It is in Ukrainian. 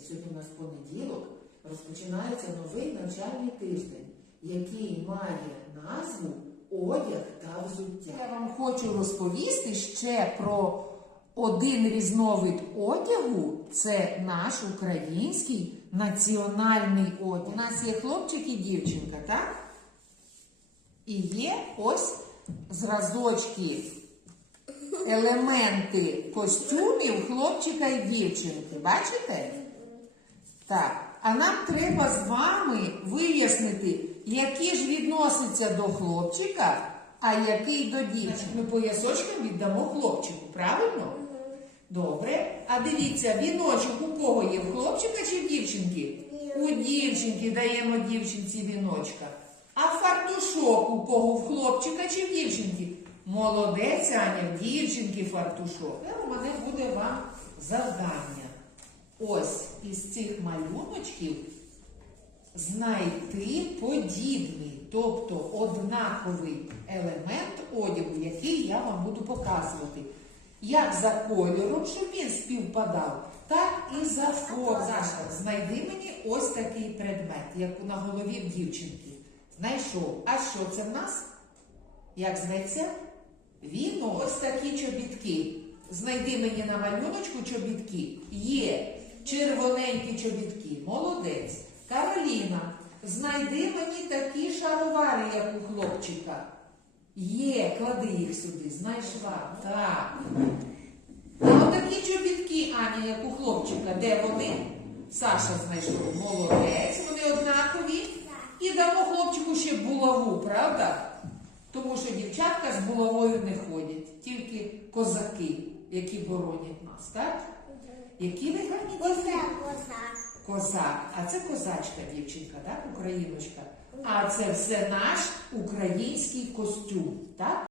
сьогодні у нас понеділок, розпочинається новий навчальний тиждень, який має назву Одяг та взуття. Я вам хочу розповісти ще про один різновид одягу. Це наш український національний одяг. У нас є хлопчик і дівчинка, так? І є ось зразочки, елементи костюмів хлопчика і дівчинки. Бачите? Так. А нам треба з вами вияснити, які ж відносяться до хлопчика, а який до дівчинки. Ми поясочком віддамо хлопчику, правильно? Добре. А дивіться, віночок у кого є? В хлопчика чи в дівчинки? У дівчинки даємо дівчинці віночка. А фартушок у кого в хлопчика чи в дівчинки? Молодець, Аня, в дівчинки фартушок. Тепер у мене буде вам завдання. Ось із цих малюночків знайти подібний, тобто однаковий елемент одягу, який я вам буду показувати. Як за кольором, щоб він співпадав, так і за формою. Знайди мені ось такий предмет, як на голові в дівчинки. Знайшов. А що це в нас? Як зветься? Віно. Ось такі чобітки. Знайди мені на малюночку чобітки. Є червоненькі чобітки. Молодець. Кароліна, знайди мені такі шаровари, як у хлопчика. Є, клади їх сюди, знайшла. Так. А отакі чобітки, Аня, як у хлопчика, де вони? Саша знайшов. Молодець, вони однакові. І дамо хлопчику ще булаву, правда? Тому що дівчатка з булавою не ходять, тільки козаки, які боронять нас, так? Які ви гарні діти? Козак. А це козачка дівчинка, так? Україночка. А це все наш український костюм, так?